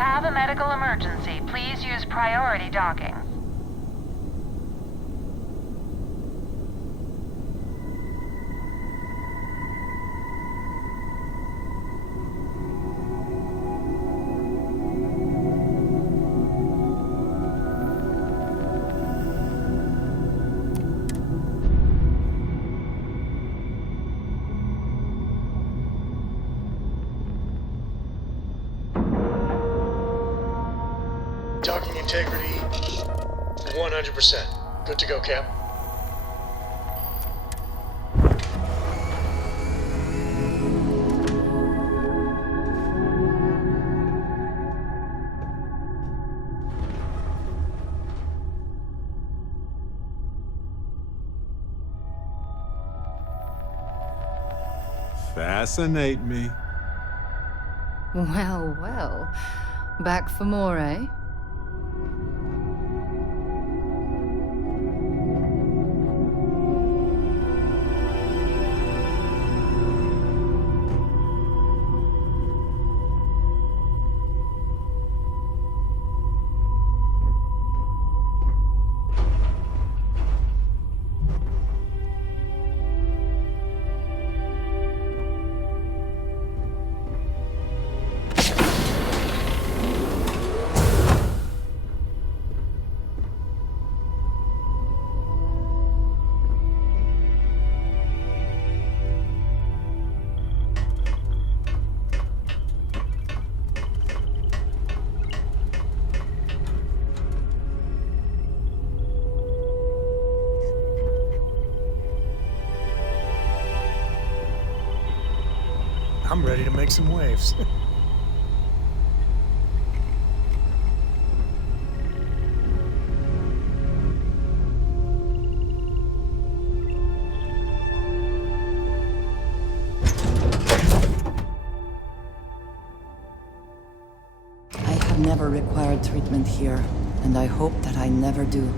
have a medical emergency, please use priority docking. Docking integrity, 100%. Good to go, Cap. Fascinate me. Well, well. Back for more, eh? I'm ready to make some waves. I have never required treatment here, and I hope that I never do.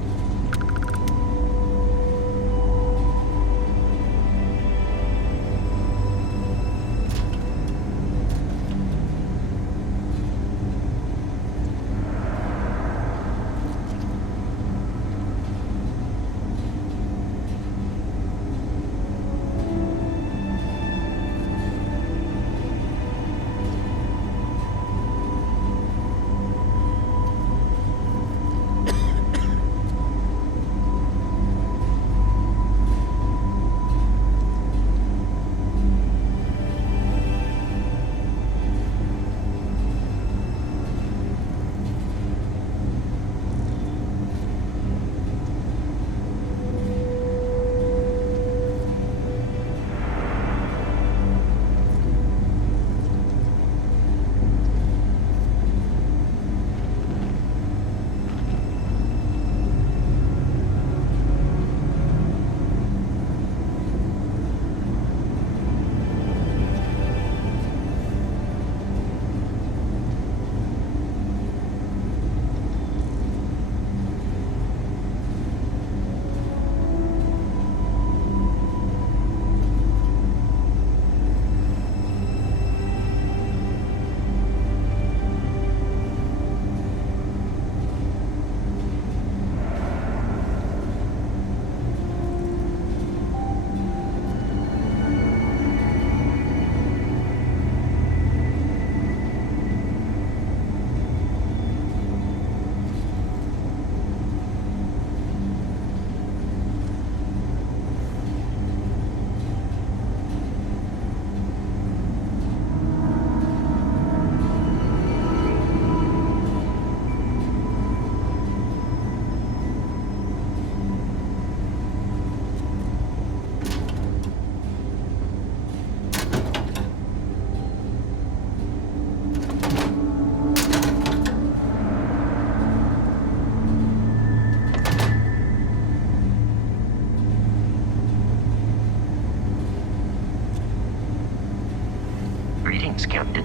Greetings, Captain.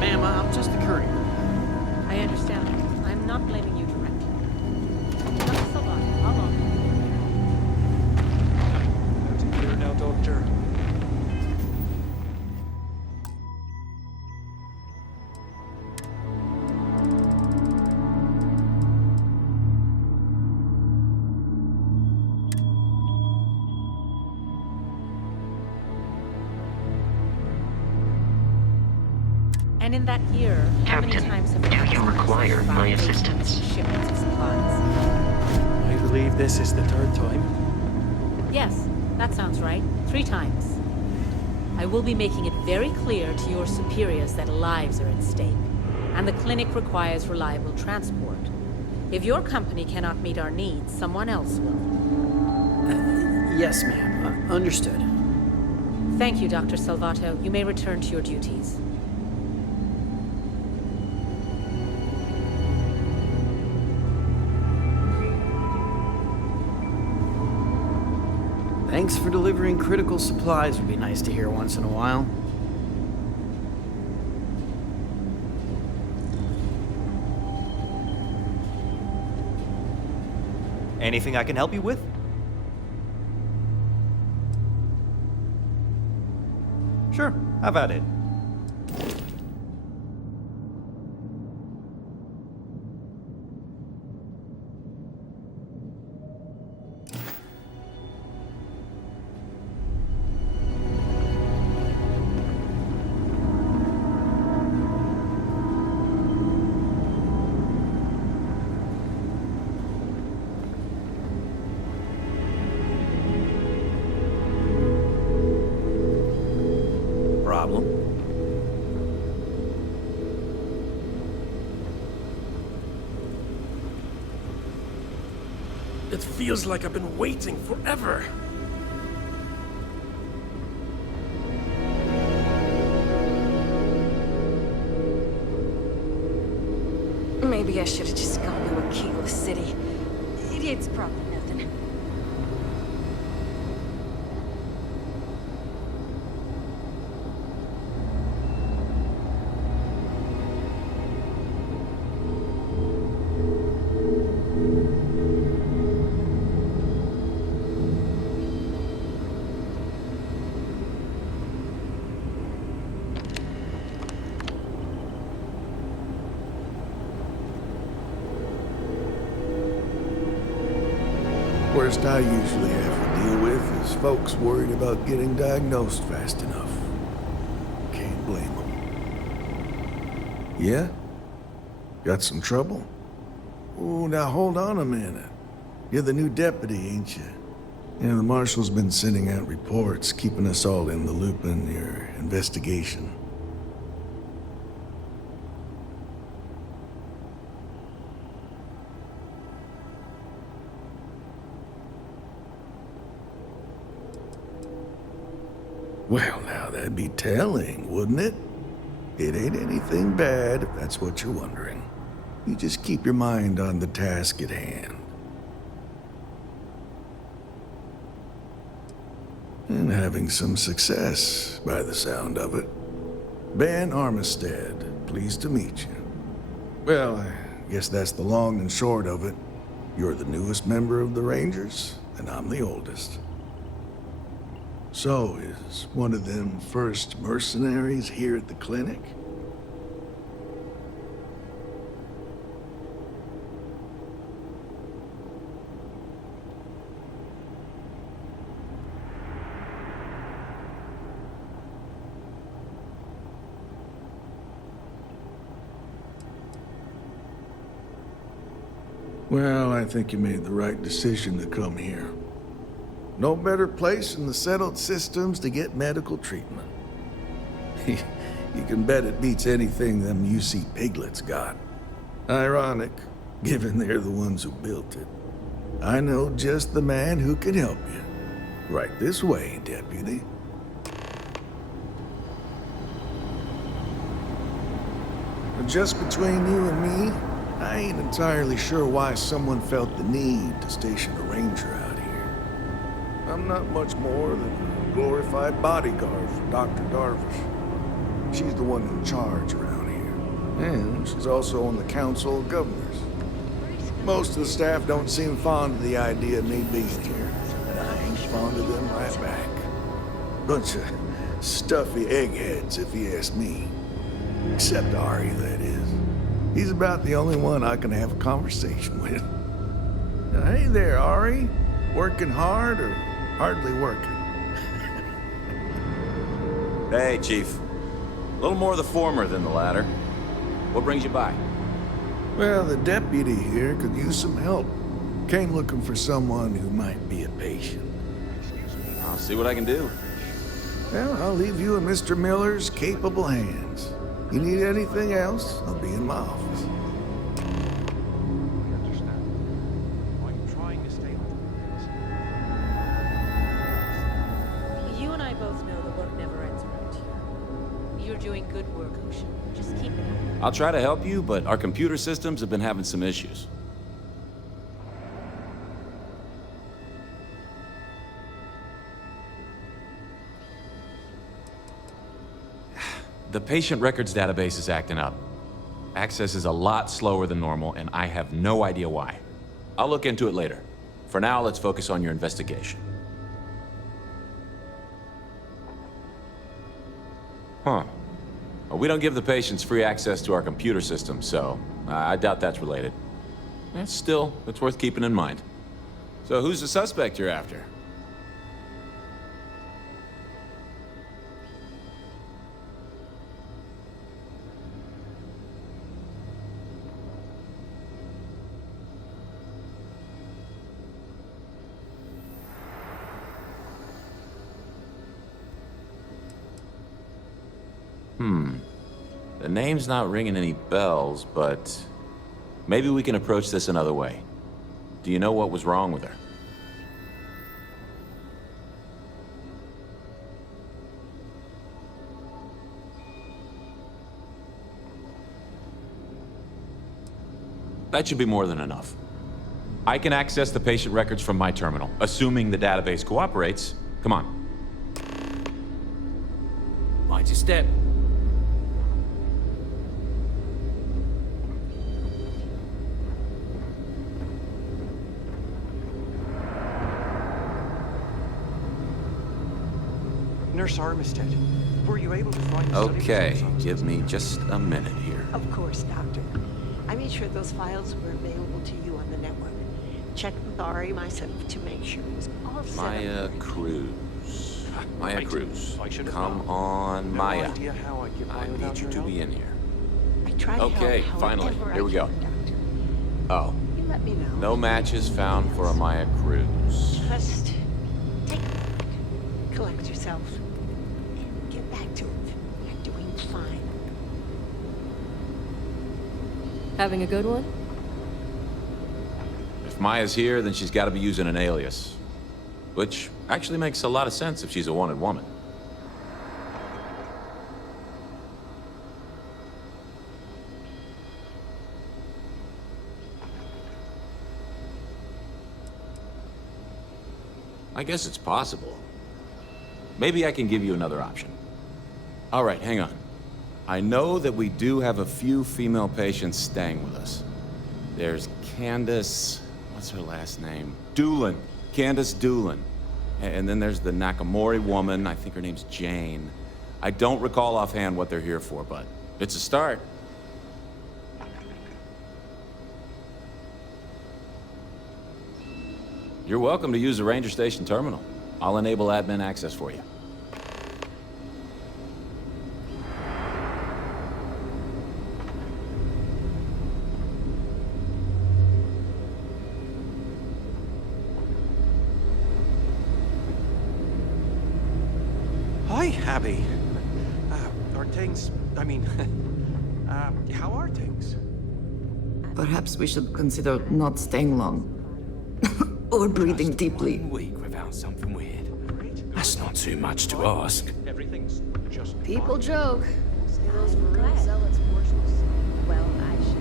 Ma'am, I'm just a courier. I understand. I'm not blaming you directly. Dr. Silva, how long? That's clear now, Doctor. in that year, how many Captain, times have do you require my assistance? Shipments of supplies. I believe this is the third time. Yes, that sounds right. 3 times. I will be making it very clear to your superiors that lives are at stake, and the clinic requires reliable transport. If your company cannot meet our needs, someone else will. Yes, ma'am. Understood. Thank you, Dr. Salvato. You may return to your duties. Thanks for delivering critical supplies would be nice to hear once in a while. Anything I can help you with? Sure, have at it. Problem? It feels like I've been waiting forever. Maybe I should have just gone to a keyless city. It's probably nothing. Worst I usually have to deal with is folks worried about getting diagnosed fast enough. Can't blame them. Yeah? Got some trouble? Oh, now hold on a minute. You're the new deputy, ain't you? Yeah, the marshal's been sending out reports, keeping us all in the loop in your investigation. Well, now that'd be telling, wouldn't it? It ain't anything bad, if that's what you're wondering. You just keep your mind on the task at hand. And having some success, by the sound of it. Ben Armistead, pleased to meet you. Well, I guess that's the long and short of it. You're the newest member of the Rangers, and I'm the oldest. So, is one of them first mercenaries here at the clinic? Well, I think you made the right decision to come here. No better place in the settled systems to get medical treatment. You can bet it beats anything them UC piglets got. Ironic, given they're the ones who built it. I know just the man who can help you. Right this way, deputy. Just between you and me, I ain't entirely sure why someone felt the need to station a ranger out here. I'm not much more than a glorified bodyguard for Dr. Darvish. She's the one in charge around here. And she's also on the Council of Governors. Most of the staff don't seem fond of the idea of me being here, and I ain't fond of them right back. Bunch of stuffy eggheads, if you ask me. Except Ari, that is. He's about the only one I can have a conversation with. Hey there, Ari. Working hard or hardly working? Hey, Chief. A little more the former than the latter. What brings you by? Well, the deputy here could use some help. Came looking for someone who might be a patient. I'll see what I can do. Well, I'll leave you in Mr. Miller's capable hands. You need anything else, I'll be in my office. You and I both know the work never ends around here. You're doing good work, Ocean. Just keep it up. I'll try to help you, but our computer systems have been having some issues. The patient records database is acting up. Access is a lot slower than normal, and I have no idea why. I'll look into it later. For now, let's focus on your investigation. Huh. Well, we don't give the patients free access to our computer system, so I doubt that's related. Still, it's worth keeping in mind. So who's the suspect you're after? The name's not ringing any bells, but maybe we can approach this another way. Do you know what was wrong with her? That should be more than enough. I can access the patient records from my terminal, assuming the database cooperates. Come on. Mind your step. Nurse Armistead, were you able to find the Okay, give me just a minute here. Of course, Doctor. I made sure those files were available to you on the network. Checked with Ari myself to make sure it was all set up. Maya Cruz. Maya Cruz. Come on, No Maya. idea how I'd get by I without need you your to help. be in here. I tried Okay, to help finally. however Here we I go. can, Doctor. Oh, You let me know. no matches found for a Maya Cruz. Just take a moment. Collect yourself. And get back to it. You're doing fine. Having a good one? If Maya's here, then she's got to be using an alias. Which actually makes a lot of sense if she's a wanted woman. I guess it's possible. Maybe I can give you another option. All right, hang on. I know that we do have a few female patients staying with us. There's Candace... what's her last name? Doolin. Candace Doolin. And then there's the Nakamori woman. I think her name's Jane. I don't recall offhand what they're here for, but it's a start. You're welcome to use the Ranger Station terminal. I'll enable admin access for you. Hi, Abby. Are things... I mean... how are things? Perhaps we should consider not staying long. Or breathing deeply. 1 week without something weird. That's not too much to ask. Everything's just People joke. Say those marine zealots worships. Well, I should.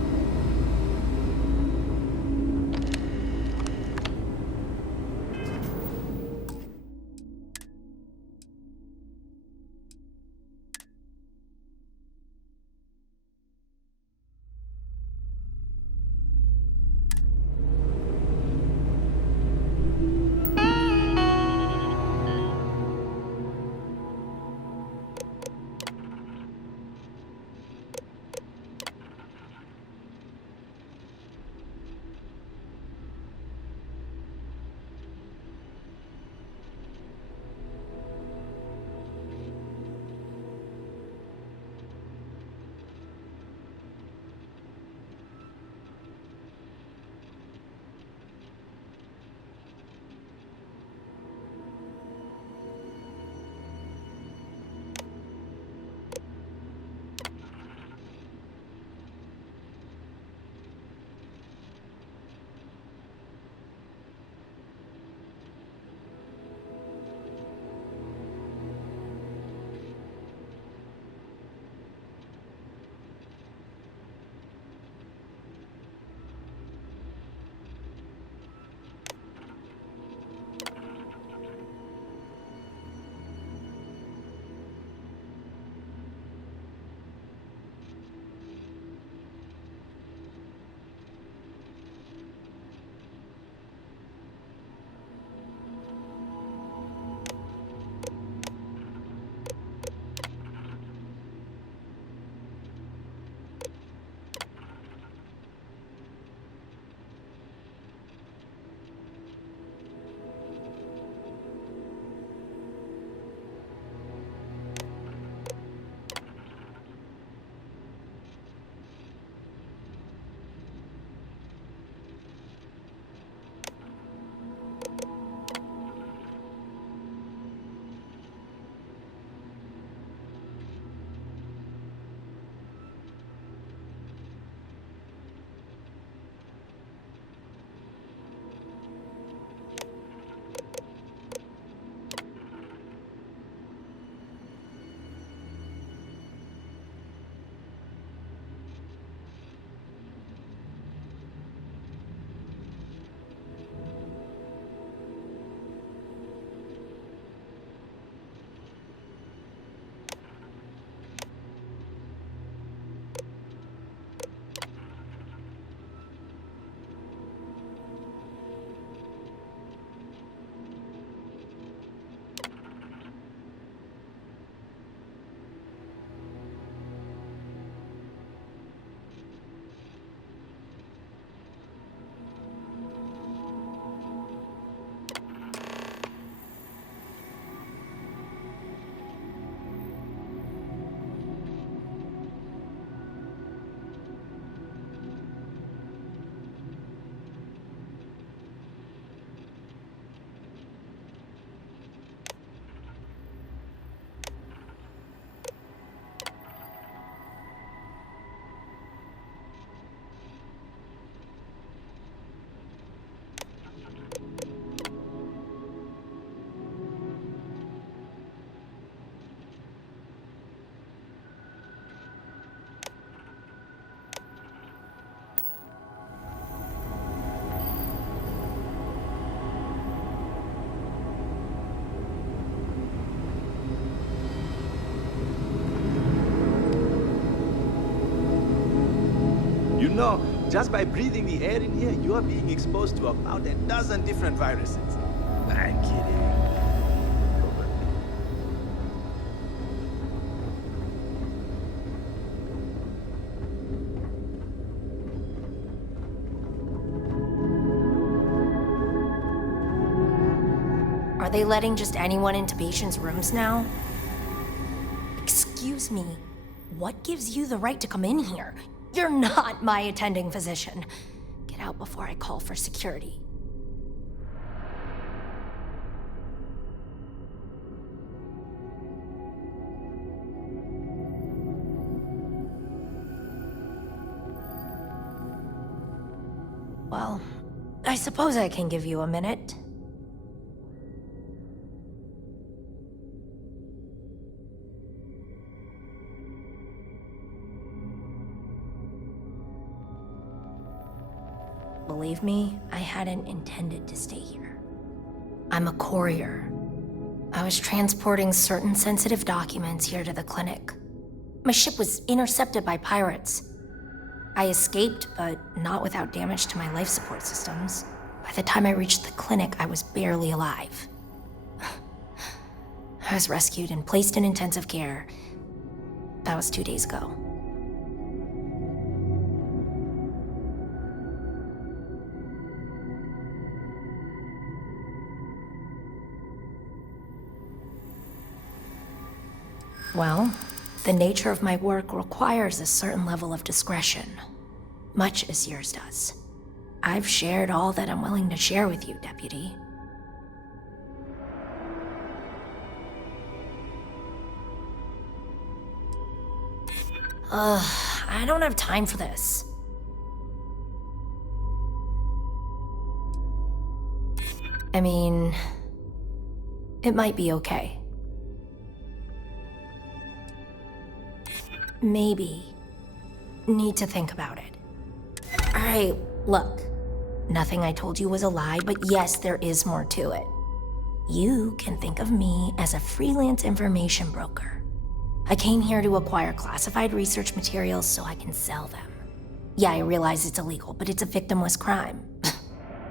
You know, just by breathing the air in here, you are being exposed to about a dozen different viruses. I'm kidding. Are they letting just anyone into patients' rooms now? Excuse me, what gives you the right to come in here? You're not my attending physician. Get out before I call for security. Well, I suppose I can give you a minute. Believe me, I hadn't intended to stay here. I'm a courier. I was transporting certain sensitive documents here to the clinic. My ship was intercepted by pirates. I escaped, but not without damage to my life support systems. By the time I reached the clinic, I was barely alive. I was rescued and placed in intensive care. That was 2 days ago. Well, the nature of my work requires a certain level of discretion, much as yours does. I've shared all that I'm willing to share with you, Deputy. I don't have time for this. I mean, it might be okay. Maybe. Need to think about it. Alright, look. Nothing I told you was a lie, but yes, there is more to it. You can think of me as a freelance information broker. I came here to acquire classified research materials so I can sell them. Yeah, I realize it's illegal, but it's a victimless crime.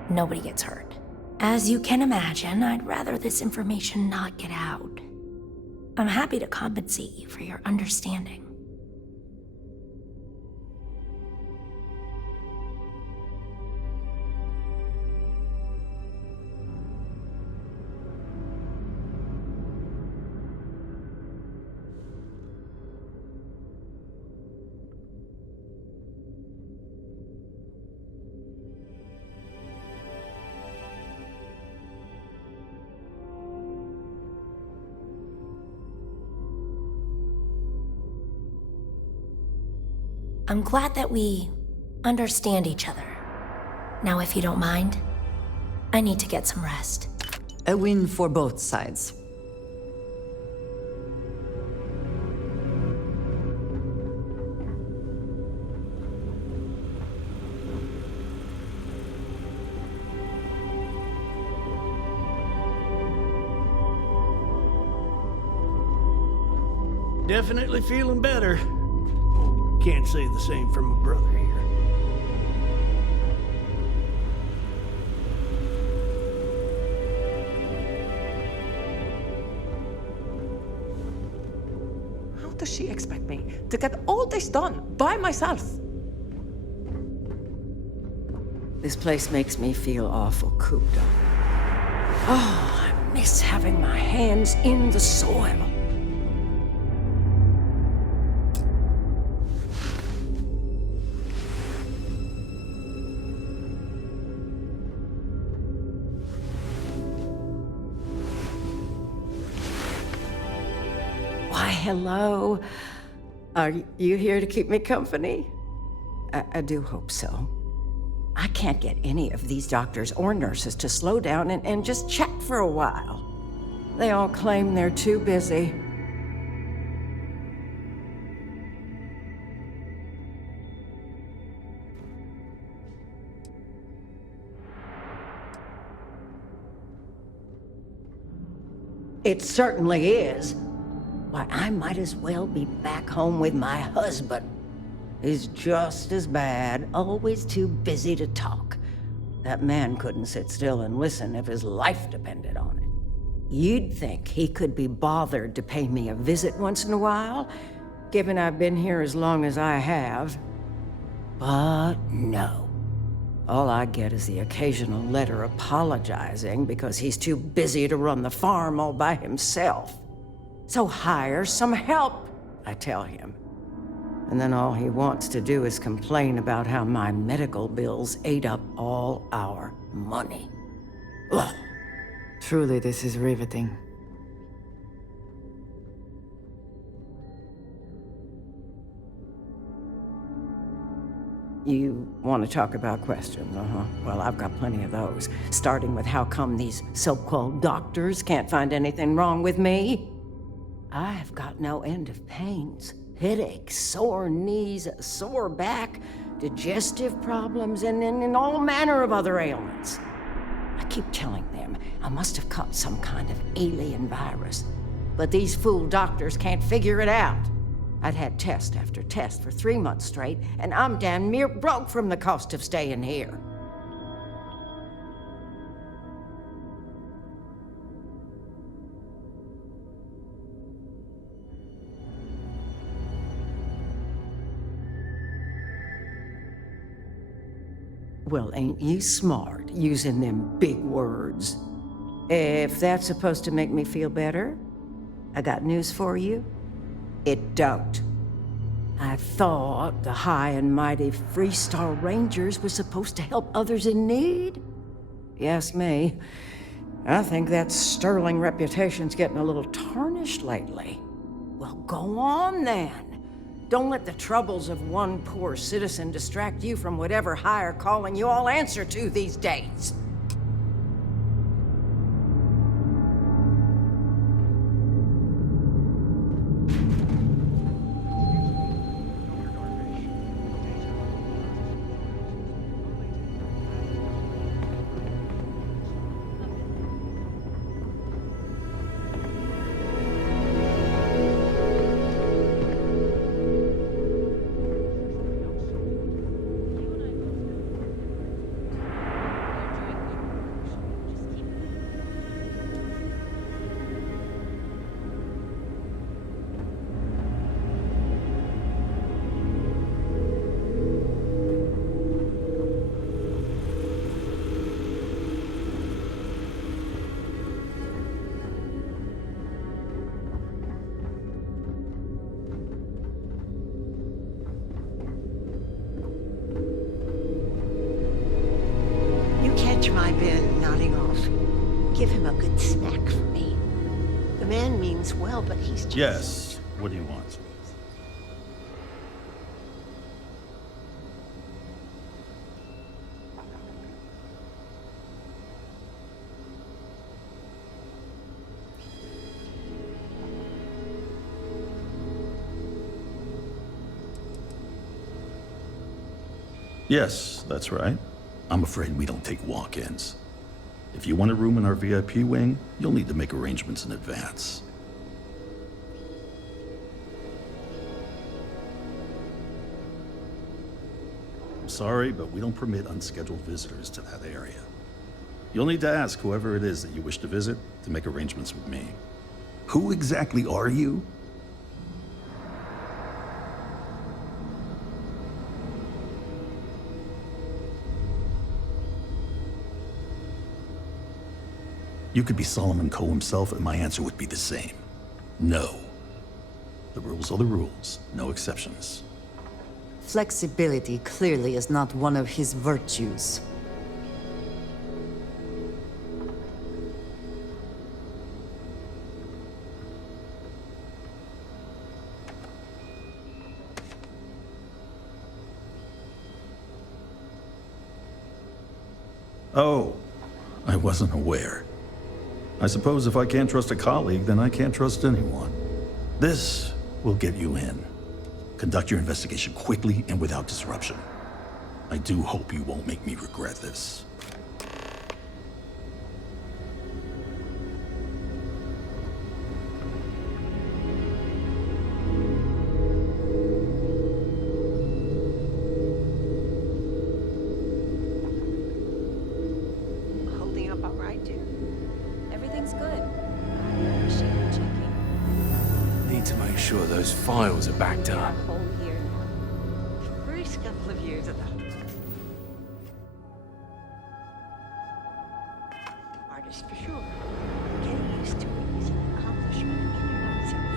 Nobody gets hurt. As you can imagine, I'd rather this information not get out. I'm happy to compensate you for your understanding. I'm glad that we understand each other. Now, if you don't mind, I need to get some rest. A win for both sides. Definitely feeling better. Can't say the same for my brother here. How does she expect me to get all this done by myself? This place makes me feel awful cooped up. Oh, I miss having my hands in the soil. Hello. Are you here to keep me company? I do hope so. I can't get any of these doctors or nurses to slow down and just chat for a while. They all claim they're too busy. It certainly is. Why, I might as well be back home with my husband. He's just as bad, always too busy to talk. That man couldn't sit still and listen if his life depended on it. You'd think he could be bothered to pay me a visit once in a while, given I've been here as long as I have. But no. All I get is the occasional letter apologizing because he's too busy to run the farm all by himself. So hire some help, I tell him. And then all he wants to do is complain about how my medical bills ate up all our money. Ugh. Truly, this is riveting. You want to talk about questions, Well, I've got plenty of those. Starting with how come these so-called doctors can't find anything wrong with me? I've got no end of pains. Headaches, sore knees, a sore back, digestive problems, and all manner of other ailments. I keep telling them I must have caught some kind of alien virus. But these fool doctors can't figure it out. I'd had test after test for 3 months straight, and I'm damn near broke from the cost of staying here. Well, ain't you smart, using them big words? If that's supposed to make me feel better, I got news for you. It don't. I thought the high and mighty Freestar Rangers were supposed to help others in need. You ask me, I think that sterling reputation's getting a little tarnished lately. Well, go on then. Don't let the troubles of one poor citizen distract you from whatever higher calling you all answer to these days. My Ben nodding off. Give him a good snack for me. The man means well, but he's just... Yes. What do you want? Yes, that's right. I'm afraid we don't take walk-ins. If you want a room in our VIP wing, you'll need to make arrangements in advance. I'm sorry, but we don't permit unscheduled visitors to that area. You'll need to ask whoever it is that you wish to visit to make arrangements with me. Who exactly are you? You could be Solomon Coe himself, and my answer would be the same. No. The rules are the rules, no exceptions. Flexibility clearly is not one of his virtues. Oh, I wasn't aware. I suppose if I can't trust a colleague, then I can't trust anyone. This will get you in. Conduct your investigation quickly and without disruption. I do hope you won't make me regret this. sure those files are backed A up. whole year now. First couple of years of that. Artist for sure. Getting used to it is an accomplishment in and of itself.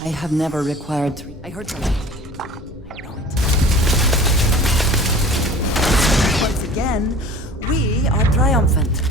I have never required three. I heard something. I know it. Once again, we are triumphant.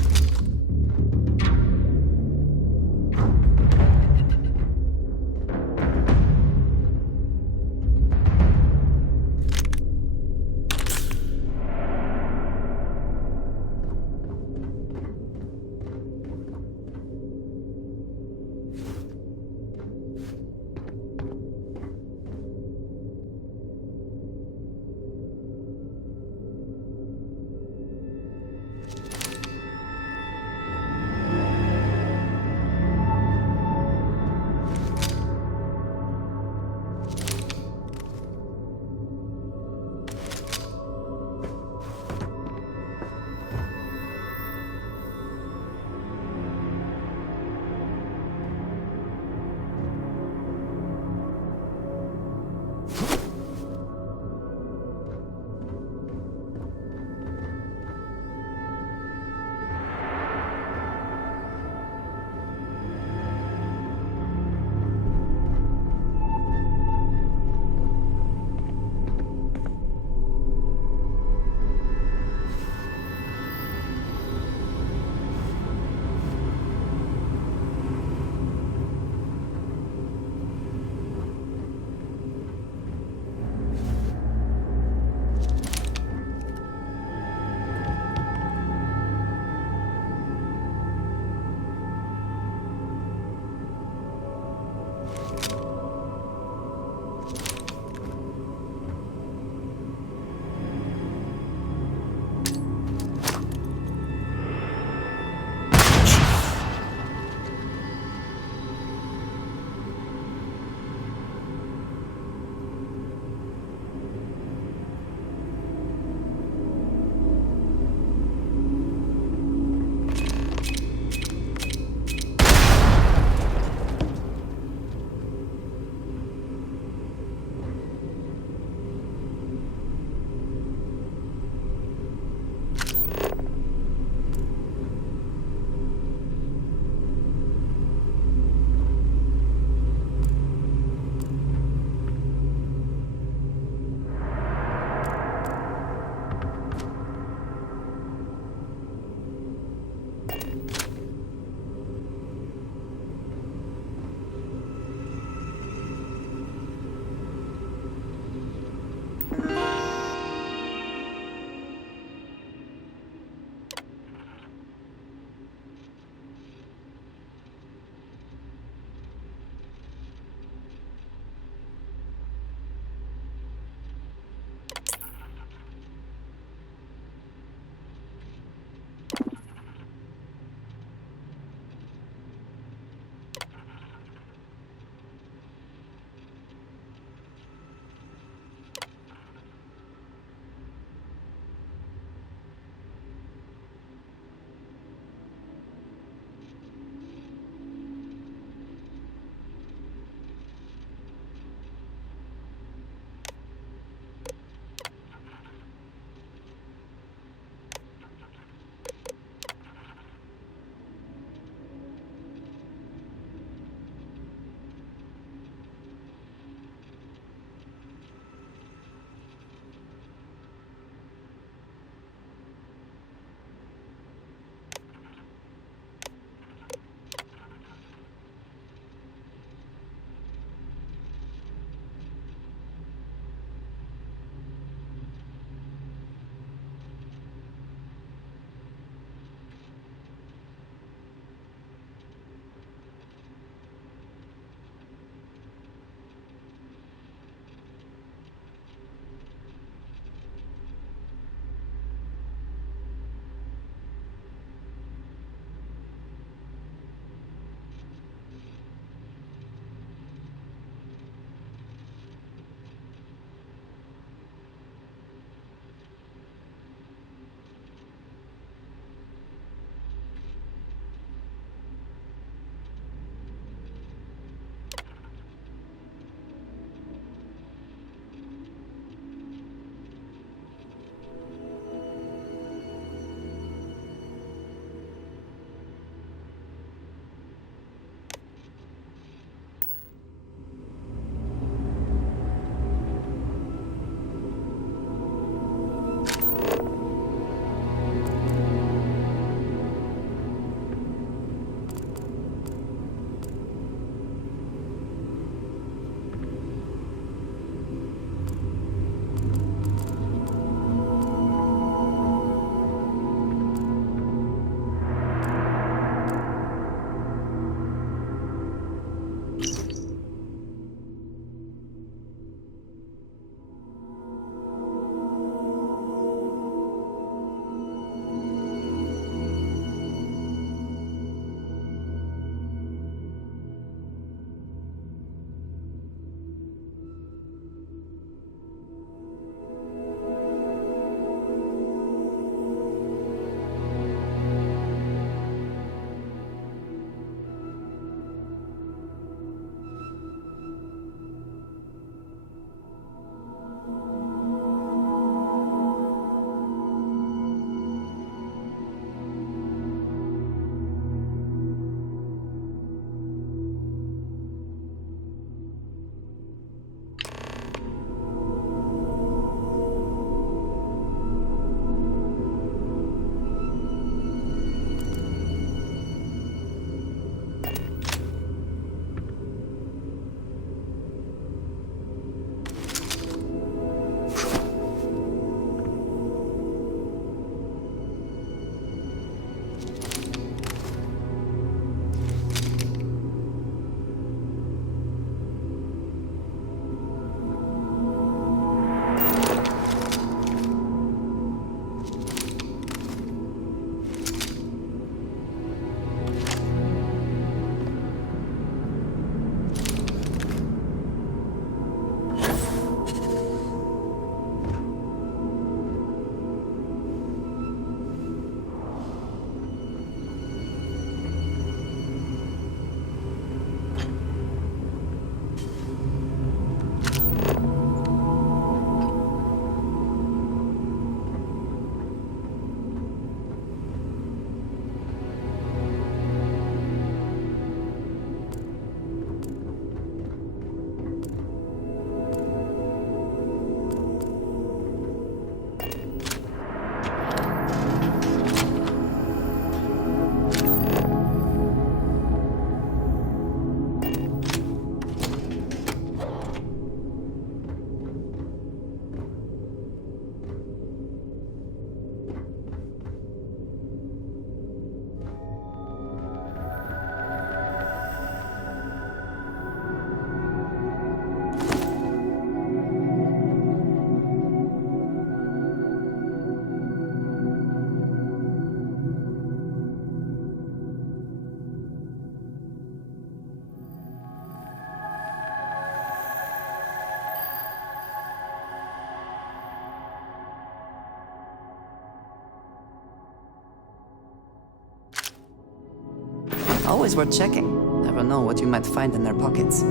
Always worth checking. Never know what you might find in their pockets.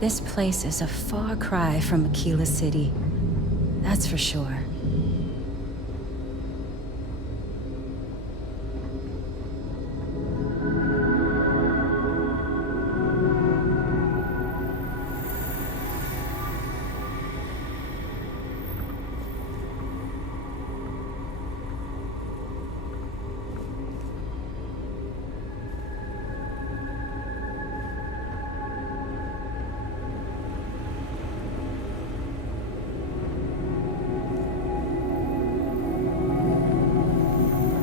This place is a far cry from Aquila City. That's for sure.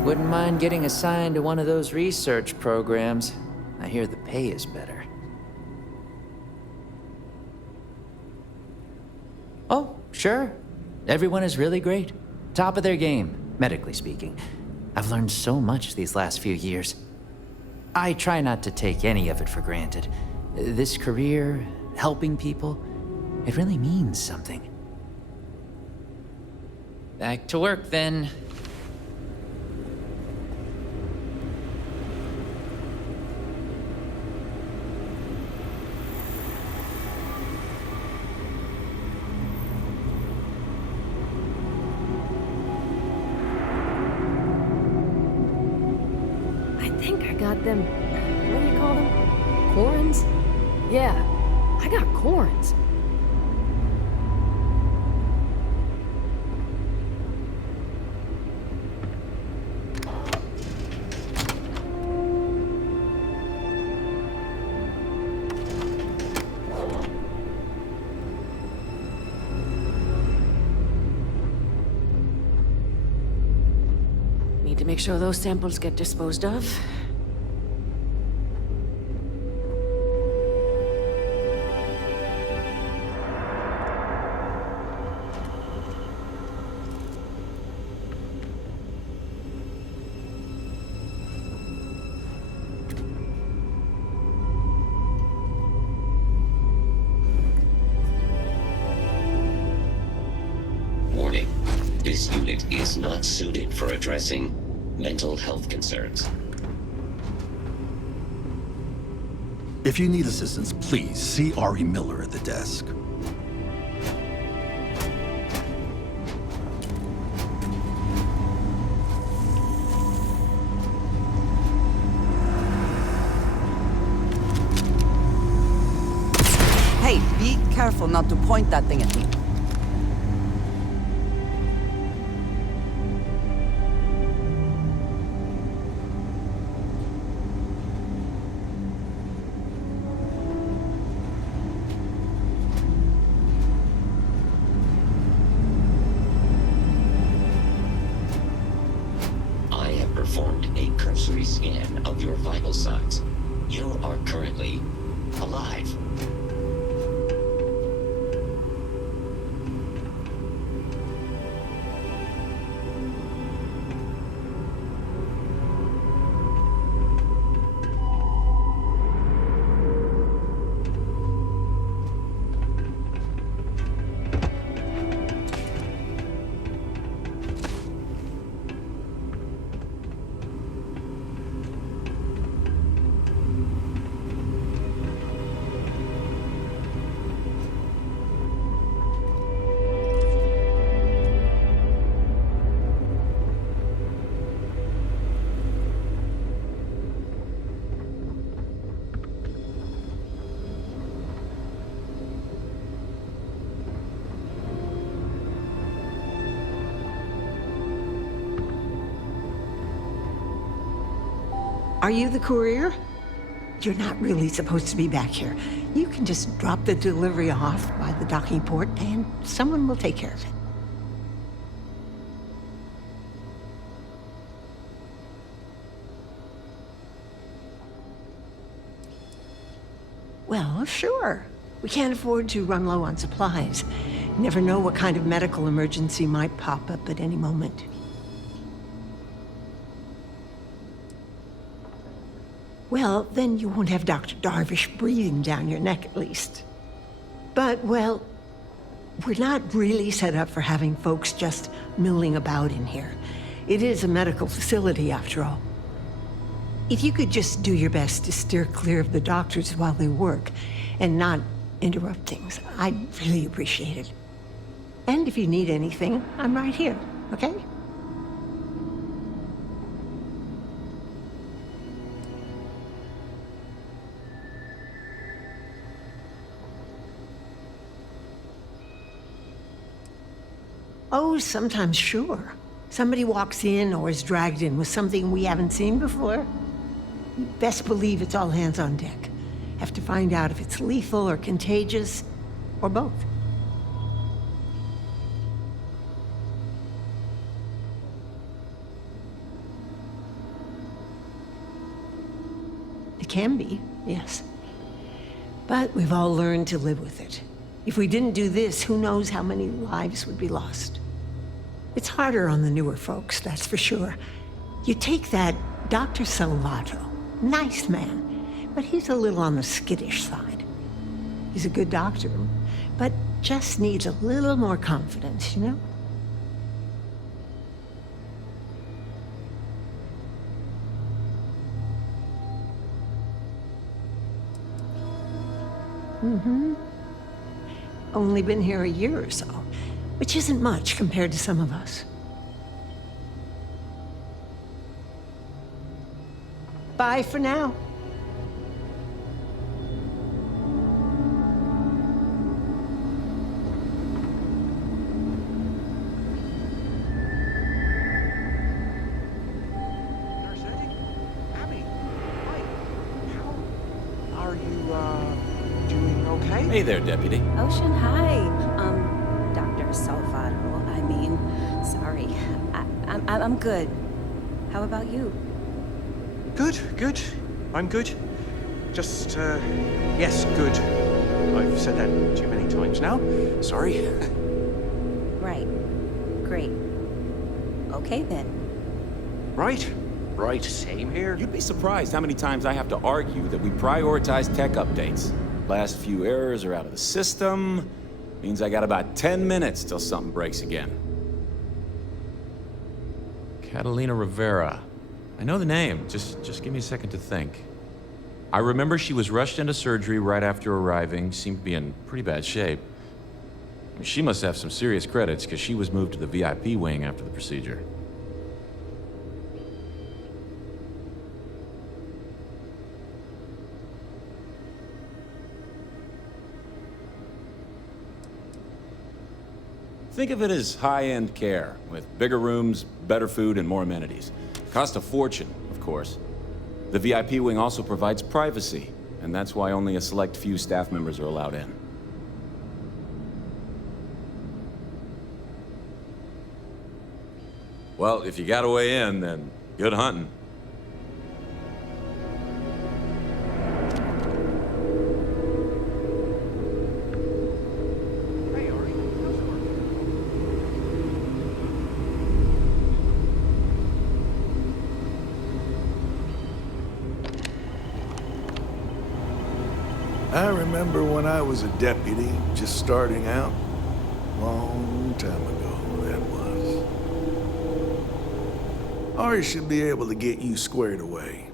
Wouldn't mind getting assigned to one of those research programs. I hear the pay is better. Oh, sure. Everyone is really great. Top of their game, medically speaking. I've learned so much these last few years. I try not to take any of it for granted. This career, helping people, it really means something. Back to work then. Got them, what do you call them? Corns? Yeah, I got corns. Need to make sure those samples get disposed of. Warning. This unit is not suited for addressing mental health concerns. If you need assistance, please see Ari Miller at the desk. Hey, be careful not to point that thing at me. I have performed a cursory scan of your vital signs. You are currently alive. Are you the courier? You're not really supposed to be back here. You can just drop the delivery off by the docking port and someone will take care of it. Well, sure. We can't afford to run low on supplies. Never know what kind of medical emergency might pop up at any moment. Well, then you won't have Dr. Darvish breathing down your neck at least. But, well, we're not really set up for having folks just milling about in here. It is a medical facility, after all. If you could just do your best to steer clear of the doctors while they work and not interrupt things, I'd really appreciate it. And if you need anything, I'm right here, okay? Oh, sometimes, sure. Somebody walks in or is dragged in with something we haven't seen before. You best believe it's all hands on deck. Have to find out if it's lethal or contagious, or both. It can be, yes. But we've all learned to live with it. If we didn't do this, who knows how many lives would be lost. It's harder on the newer folks, that's for sure. You take that Dr. Salvato, nice man, but he's a little on the skittish side. He's a good doctor, but just needs a little more confidence, you know? Mm-hmm. Only been here a year or so, which isn't much compared to some of us. Bye for now. Are you, doing okay? Hey there, Deputy. Ocean, hi. Dr. Salvato, I mean, sorry. I'm good. How about you? Good. I'm good. Just, yes, good. I've said that too many times now. Sorry. Right. Great. Okay then. Right, same here. You'd be surprised how many times I have to argue that we prioritize tech updates. Last few errors are out of the system. Means I got about 10 minutes till something breaks again. Catalina Rivera. I know the name. Just give me a second to think. I remember she was rushed into surgery right after arriving. Seemed to be in pretty bad shape. She must have some serious credits, because she was moved to the VIP wing after the procedure. Think of it as high-end care, with bigger rooms, better food, and more amenities. Cost a fortune, of course. The VIP wing also provides privacy, and that's why only a select few staff members are allowed in. Well, if you got a way in, then good hunting. I remember when I was a deputy, just starting out. Long time ago, that was. Ari should be able to get you squared away.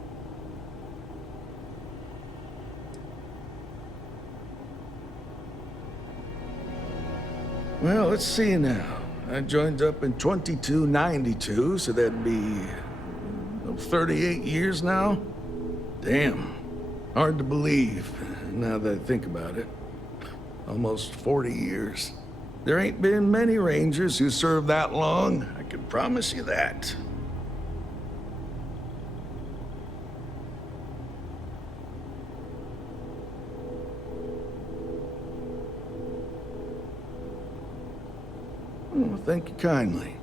Well, let's see now. I joined up in 2292, so that'd be 38 years now? Damn. Hard to believe, now that I think about it. Almost 40 years. There ain't been many Rangers who served that long, I can promise you that. Well, thank you kindly.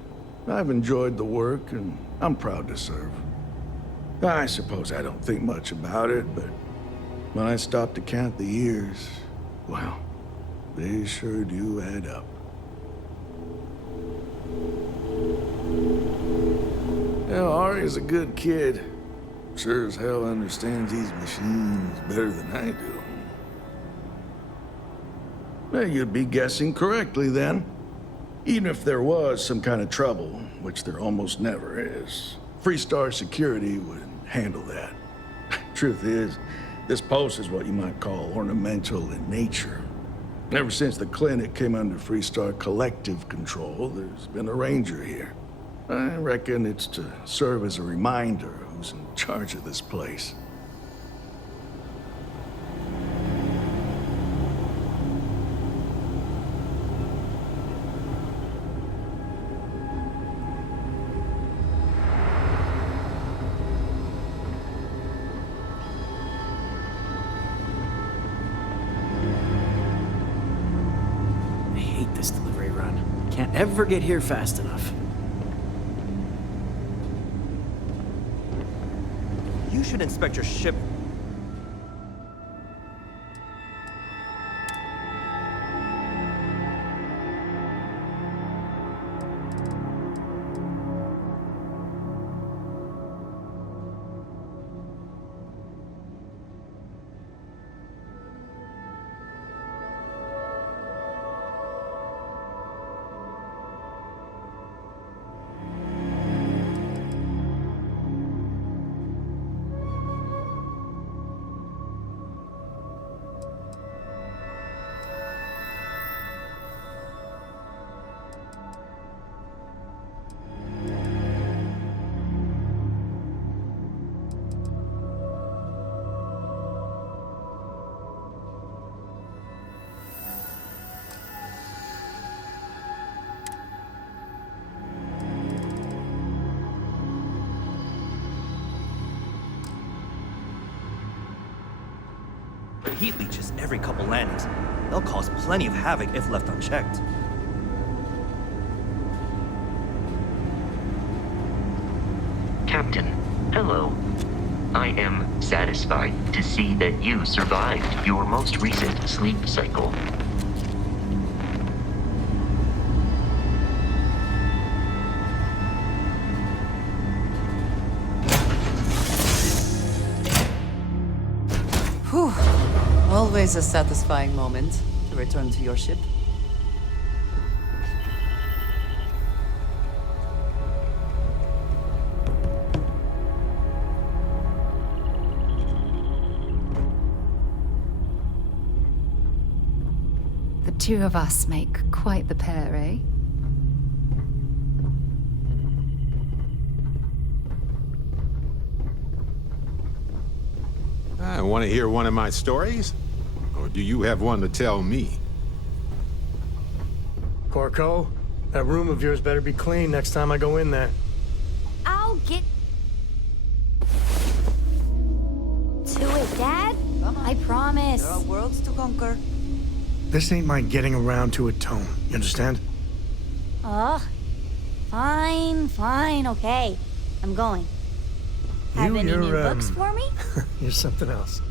I've enjoyed the work, and I'm proud to serve. I suppose I don't think much about it, but when I stop to count the years, Well, they sure do add up. Yeah, Ari's a good kid. Sure as hell understands these machines better than I do. Well, you'd be guessing correctly then. Even if there was some kind of trouble, which there almost never is, Freestar Security would handle that. Truth is, this post is what you might call ornamental in nature. Ever since the clinic came under Freestar collective control, there's been a ranger here. I reckon it's to serve as a reminder who's in charge of this place. I hate this delivery run. Can't ever get here fast enough. You should inspect your ship. Heat leeches every couple landings. They'll cause plenty of havoc if left unchecked. Captain, hello. I am satisfied to see that you survived your most recent sleep cycle. Whew. Always a satisfying moment to return to your ship. The two of us make quite the pair, eh? Want to hear one of my stories? Or do you have one to tell me? Corco, that room of yours better be clean next time I go in there. I'll get to it, Dad. I promise. There are worlds to conquer. This ain't my getting around to a tone, you understand? Ugh. Fine, okay. I'm going. Have any new books for me? You're something else.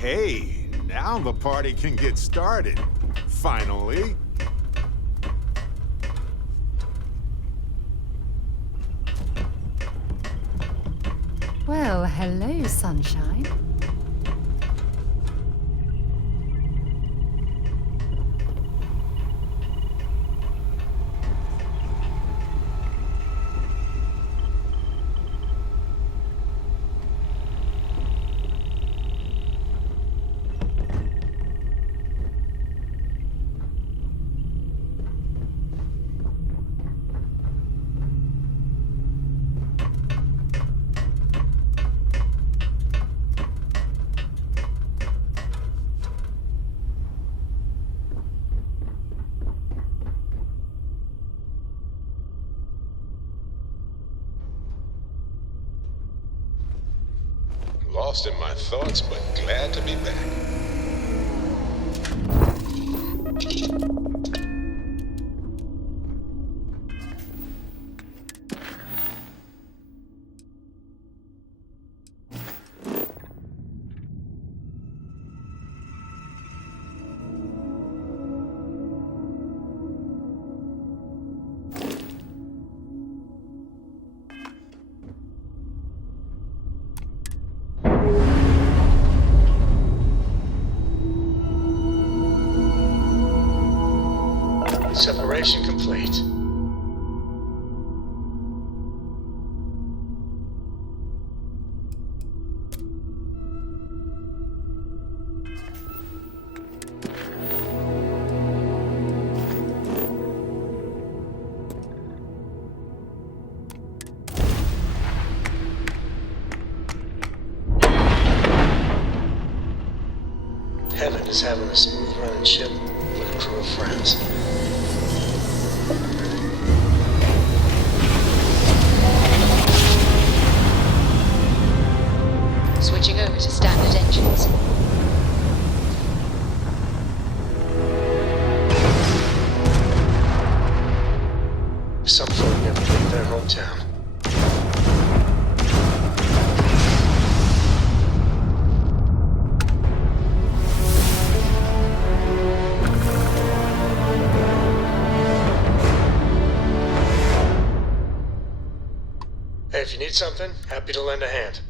Hey, now the party can get started. Finally. Well, hello, sunshine. lost in my thoughts, but glad to be back. Separation complete. Heaven is having a smooth running ship with a crew of friends. Switching over to standard engines. Some folk never leave their hometown. Hey, if you need something, happy to lend a hand.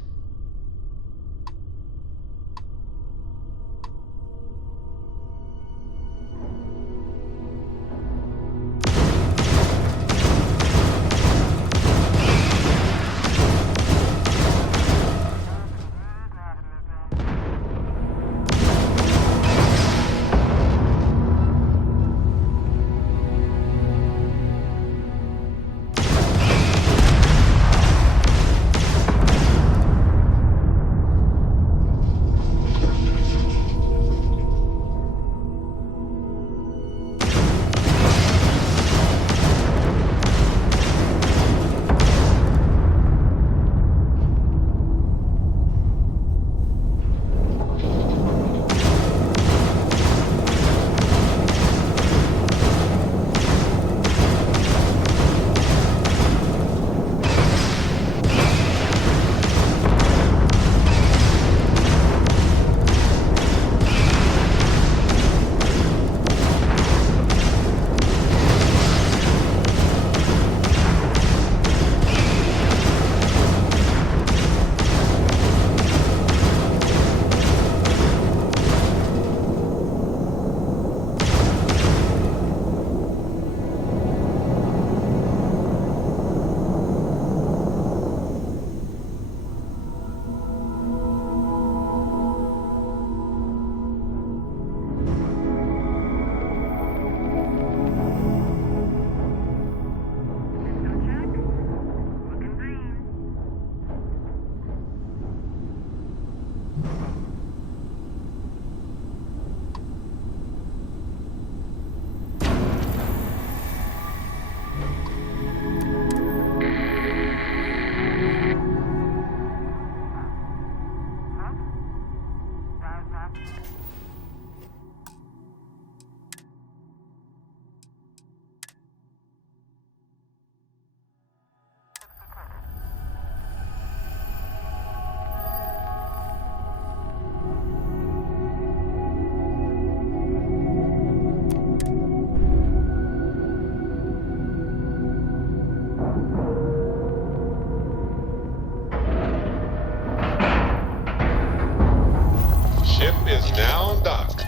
Ship is now docked.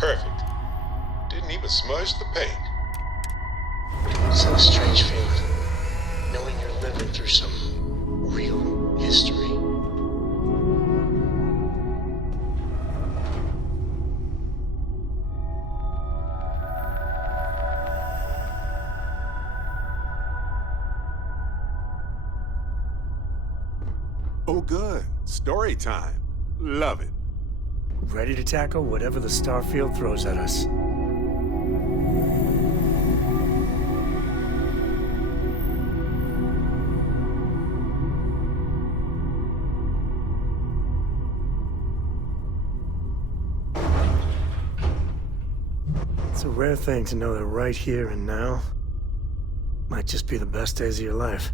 Perfect. Didn't even smudge the paint. It's a strange feeling, knowing you're living through some real history. Oh, good. Story time. Love it. Ready to tackle whatever the Starfield throws at us. It's a rare thing to know that right here and now might just be the best days of your life.